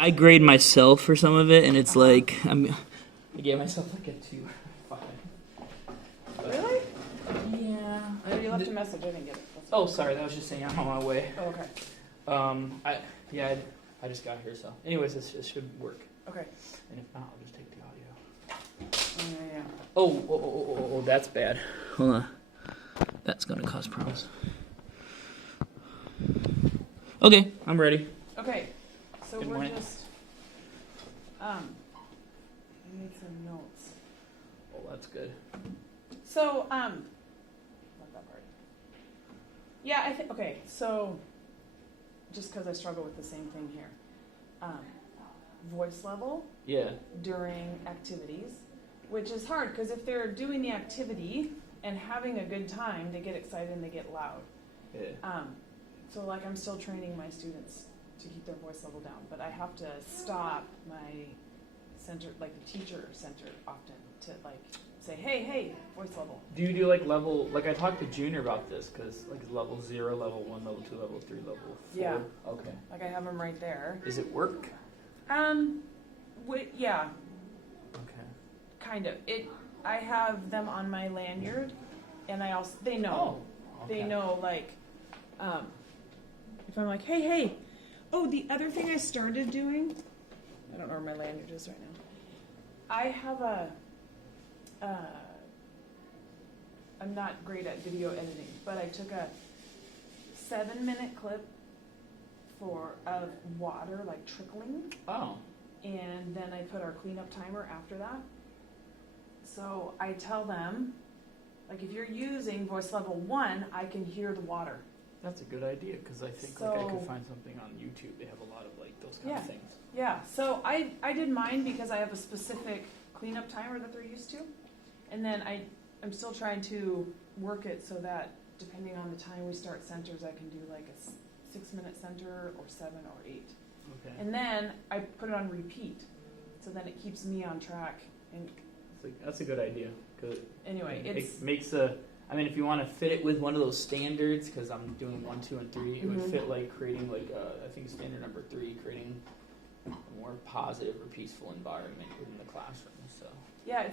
I grade myself for some of it, and it's like I gave myself like a 2 or 5. Really? Yeah. Oh, you left a message. I didn't get it. Oh, sorry. That was just saying I'm on my way. Oh, okay. I just got here, so. Anyways, this should work. Okay. And if not, I'll just take the audio. Oh, yeah. Oh, that's bad. Hold on. That's gonna cause problems. Okay, I'm ready. Okay. So Good we're morning. just I made some notes. Oh, that's good. So not that part. Yeah, I think okay. So just because I struggle with the same thing here, voice level Yeah. during activities, which is hard because if they're doing the activity and having a good time, they get excited and they get loud. Yeah. So like I'm still training my students to keep their voice level down, but I have to stop my center, like the teacher center often to like say, hey, voice level. Do you do like level, like I talked to Junior about this, because like level 0, level 1, level 2, level 3, level 4? Yeah. Okay. Like I have them right there. Does it work? Yeah, Okay. kind of. I have them on my lanyard, and I also, they know. Oh, okay. They know, like, if I'm like, hey. Oh, the other thing I started doing, I don't know where my lanyard is right now. I have I'm not great at video editing, but I took a 7-minute clip of water, like trickling, Oh. and then I put our cleanup timer after that. So I tell them, like, if you're using voice level 1, I can hear the water. That's a good idea, because I think like I could find something on YouTube. They have a lot of like those kind of things. Yeah, so I did mine because I have a specific cleanup timer that they're used to. And then I'm still trying to work it so that depending on the time we start centers, I can do like a 6-minute center or 7 or 8. Okay. And then I put it on repeat. So then it keeps me on track. And That's a good idea. Cause anyway, it makes I mean, if you want to fit it with one of those standards, because I'm doing 1, 2, and 3, it would fit like creating like I think standard number 3, creating a more positive or peaceful environment within the classroom. So yeah,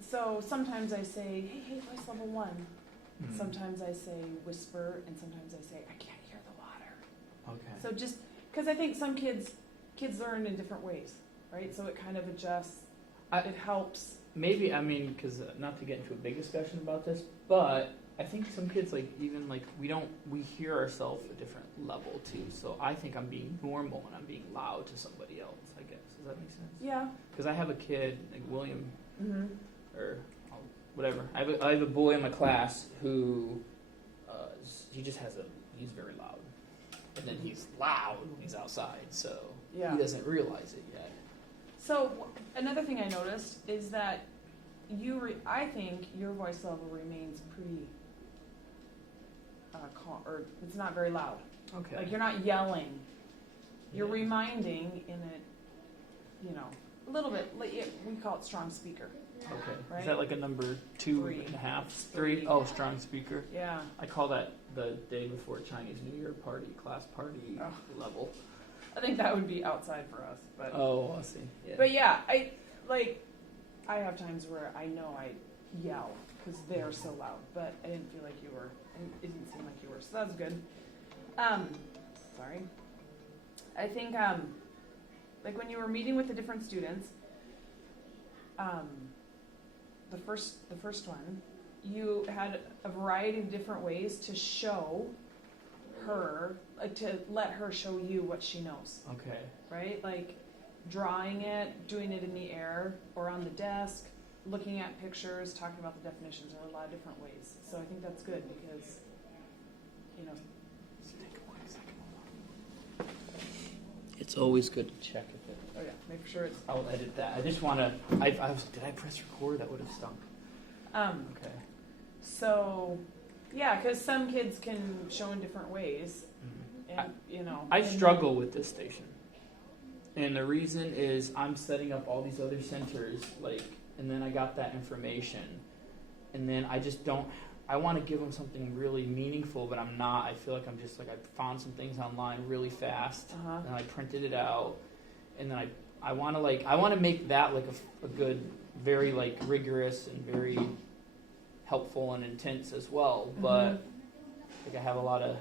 so sometimes I say, hey, voice level 1. Mm-hmm. Sometimes I say whisper, and sometimes I say I can't hear the water. Okay. So just because I think some kids learn in different ways, right? So it kind of adjusts. It helps. Maybe, I mean, because not to get into a big discussion about this, but I think some kids, like, even, like, we hear ourselves a different level, too. So I think I'm being normal and I'm being loud to somebody else, I guess. Does that make sense? Yeah. Because I have a kid, like William, or whatever. I have a boy in my class who, he's very loud. And then he's loud when he's outside, so he doesn't realize it yet. So another thing I noticed is that I think your voice level remains pretty calm, or it's not very loud. Okay. Like you're not yelling. You're reminding in it, a little bit. We call it strong speaker. Okay. Right? Is that like a number 2.5, 3? Oh, strong speaker. Yeah. I call that the day before Chinese New Year party, class party level. I think that would be outside for us, but. Oh, I see. Yeah. But yeah, I have times where I know I yell because they're so loud, but I didn't feel like you were. It didn't seem like you were, so that was good. Sorry. I think like when you were meeting with the different students, the first one, you had a variety of different ways to show her, like to let her show you what she knows. Okay. Right? Like drawing it, doing it in the air or on the desk, looking at pictures, talking about the definitions. There are a lot of different ways. So I think that's good because, It's always good to check if it. Oh yeah, make sure it's. I'll edit that. I just want to. Did I press record? That would have stunk. Okay. So, yeah, because some kids can show in different ways, and I struggle with this station, and the reason is I'm setting up all these other centers, and then I got that information, and then I just don't. I want to give them something really meaningful, but I'm not. I feel like I'm just I found some things online really fast, and I printed it out, and then I want to make that like a good, very like rigorous and very helpful and intense as well. But like I have a lot of,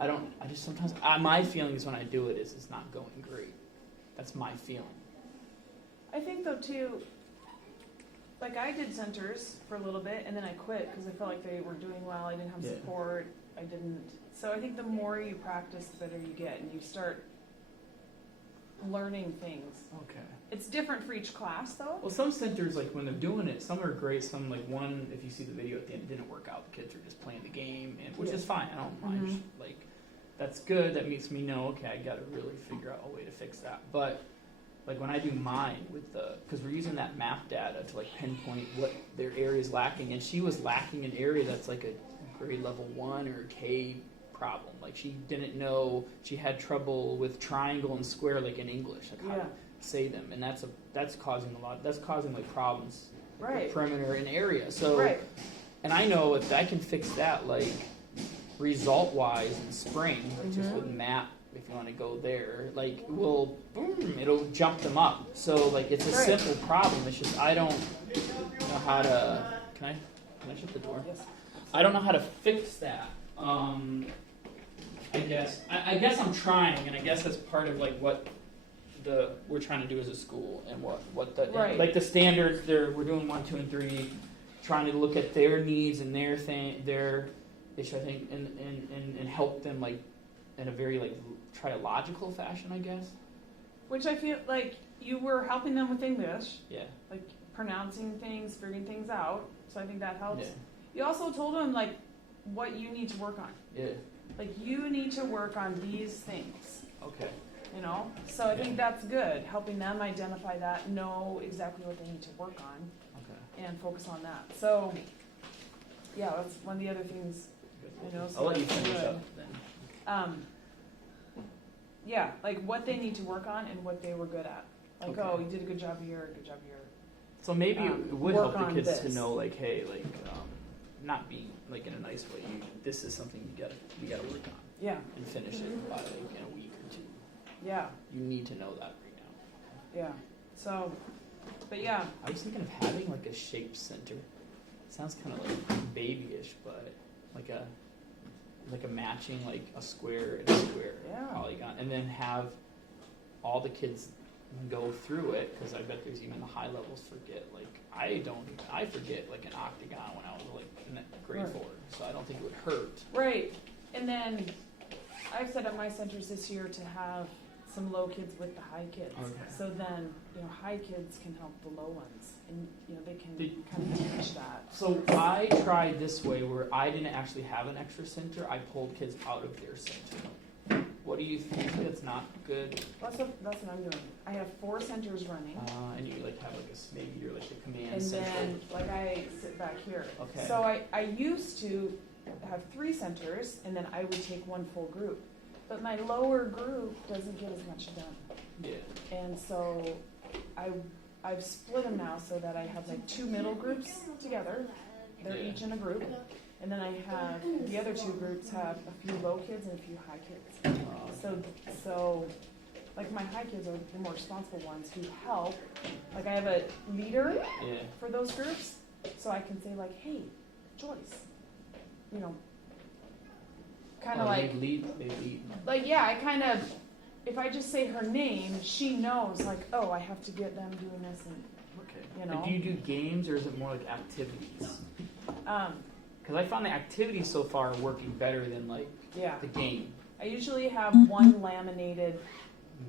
I just sometimes, my feelings when I do it is it's not going great. That's my feeling. I think though too, like I did centers for a little bit and then I quit because I felt like they were doing well. I didn't have support. I didn't. So I think the more you practice, the better you get, and you start learning things. Okay. It's different for each class though. Well, some centers, like when they're doing it, some are great. Some, like one, if you see the video at the end, it didn't work out. The kids are just playing the game, and which is fine. I don't mind. Like, that's good. That makes me know, okay, I got to really figure out a way to fix that. But like when I do mine with because we're using that map data to like pinpoint what their area is lacking, and she was lacking an area that's like a grade level 1 or K problem. Like she didn't know, she had trouble with triangle and square, like in English, like how to say them, and that's causing like problems, right? Perimeter and area. So, and I know if I can fix that, like result wise in spring, like just with map. If you want to go there, like it'll jump them up. So like it's a simple problem. It's just I don't know how to. Can I shut the door? Yes. I don't know how to fix that. I guess I'm trying, and I guess that's part of like what we're trying to do as a school, and what the like the standards. We're doing 1, 2, and 3, trying to look at their needs and their issue. I think and help them like in a very like trilogical fashion, I guess. Which I feel like you were helping them with English. Yeah. Like pronouncing things, figuring things out. So I think that helps. Yeah. You also told them like what you need to work on. Yeah. Like you need to work on these things. Okay. You know? So I think that's good. Helping them identify that, know exactly what they need to work on. Okay. And focus on that. So yeah, that's one of the other things I know. So I'll let you finish up then. Yeah, like what they need to work on and what they were good at. Like, oh, you did a good job here, good job here. So maybe it would help the kids this. to know, like, hey, like, not be like in a nice way. This is something you gotta work on. Yeah. And finish it by like in a week or 2. Yeah. You need to know that right now. Yeah. So, but yeah. I was thinking of having like a shape center. It sounds kind of like babyish, but like a matching, like a square and a square polygon, and then have all the kids go through it, because I bet there's even the high levels forget. Like I forget like an octagon when I was like in grade 4, so I don't think it would hurt. Right. And then I've set up my centers this year to have some low kids with the high kids. Okay. So then, high kids can help the low ones, and they can kind of teach that. So I tried this way where I didn't actually have an extra center. I pulled kids out of their center. What do you think? That's not good. That's what I'm doing. I have 4 centers running. And you like have like maybe you're like the command and center. And then like I sit back here. Okay. So I used to have 3 centers, and then I would take 1 full group. But my lower group doesn't get as much done. Yeah. And so I've split them now so that I have like 2 middle groups together. They're each in a group. And then I have the other 2 groups have a few low kids and a few high kids. So like my high kids are the more responsible ones who help. Like I have a leader for those groups, so I can say like, hey, Joyce, kind of like they lead. Like I kind of, if I just say her name, she knows like, oh, I have to get them doing this, and And do you do games, or is it more like activities? Because I found the activities so far working better than like the game. I usually have 1 laminated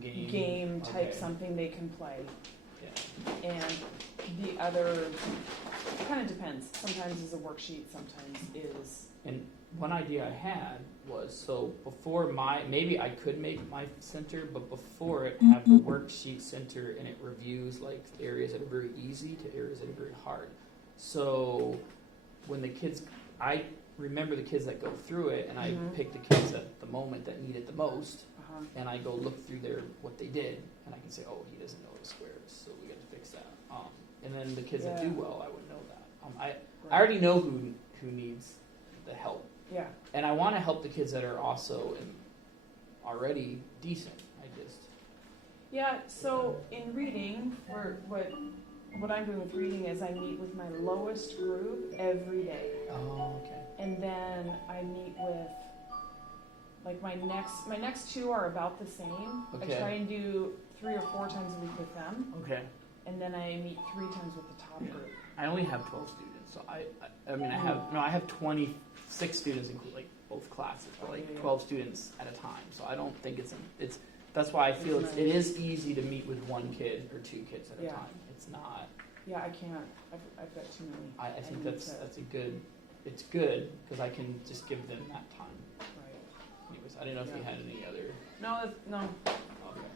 game type something they can play. Yeah. And the other, it kind of depends. Sometimes is a worksheet, sometimes is. And one idea I had was, so before maybe I could make my center, but before it, have the worksheet center, and it reviews like areas that are very easy to areas that are very hard. So when the kids, I remember the kids that go through it, and I pick the kids at the moment that need it the most, and I go look through what they did, and I can say, oh, he doesn't know the squares, so we got to fix that. And then the kids that do well, I would know that. I already know who needs the help. Yeah. And I want to help the kids that are also already decent. Yeah, so in reading, for what I'm doing with reading is I meet with my lowest group every day. Oh, okay. And then I meet with, like, my next two are about the same. Okay. I try and do 3 or 4 times a week with them. Okay. And then I meet 3 times with the top group. I only have 12 students, so I have 26 students in like both classes, but like 12 students at a time. So I don't think it's that's why I feel it is easy to meet with 1 kid or 2 kids at a time. It's not. Yeah, I can't. I've got too many. I think that's a good. It's good because I can just give them that time. Right. Anyways, I didn't know if you had any other. No. Okay.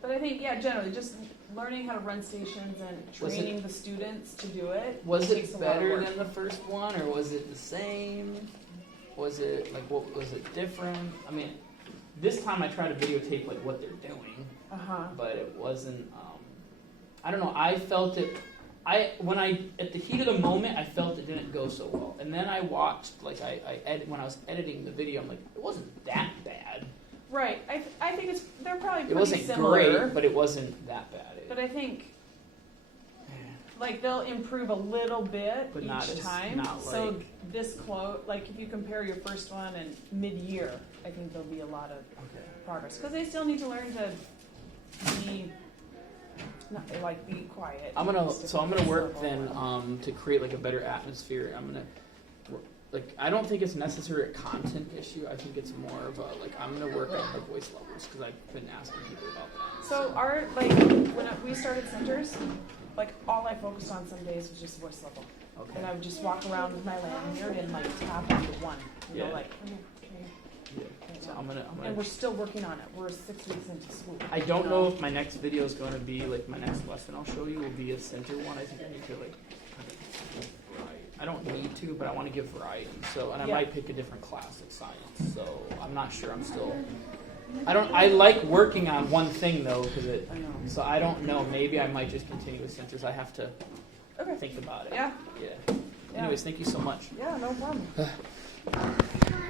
But I think, generally, just learning how to run stations and training the students to do it. Was takes it a lot of better work. than the first one, or was it the same? Was it like what was it different? I mean, this time I tried to videotape like what they're doing, but it wasn't. I don't know. I felt it. At the heat of the moment, I felt it didn't go so well, and then I watched like when I was editing the video, I'm like, it wasn't that bad. Right. I think they're probably pretty It wasn't similar. great, but it wasn't that bad. But I think like they'll improve a little bit But each time. So this close, like if you compare your first one and mid-year, I think there'll be a lot of progress because they still need to learn to be be quiet. I'm gonna work then to create like a better atmosphere. I don't think it's necessarily a content issue. I think it's more of I'm gonna work on the voice levels because I've been asking people about that. So our when we started centers, all I focused on some days was just voice level. Okay. And I would just walk around with my lanyard and tap onto one. You know, okay. Yeah. So I'm gonna. And we're still working on it. We're 6 weeks into school. I don't know if my next video is going to be my next lesson I'll show you will be a center one. I think I need to variety. I don't need to, but I want to give variety. So, and I might pick a different class at science. So I'm not sure. I'm still. I like working on one thing though because it. I know. So I don't know. Maybe I might just continue with centers. I have to think about it. Yeah. Anyways, thank you so much. Yeah, no problem.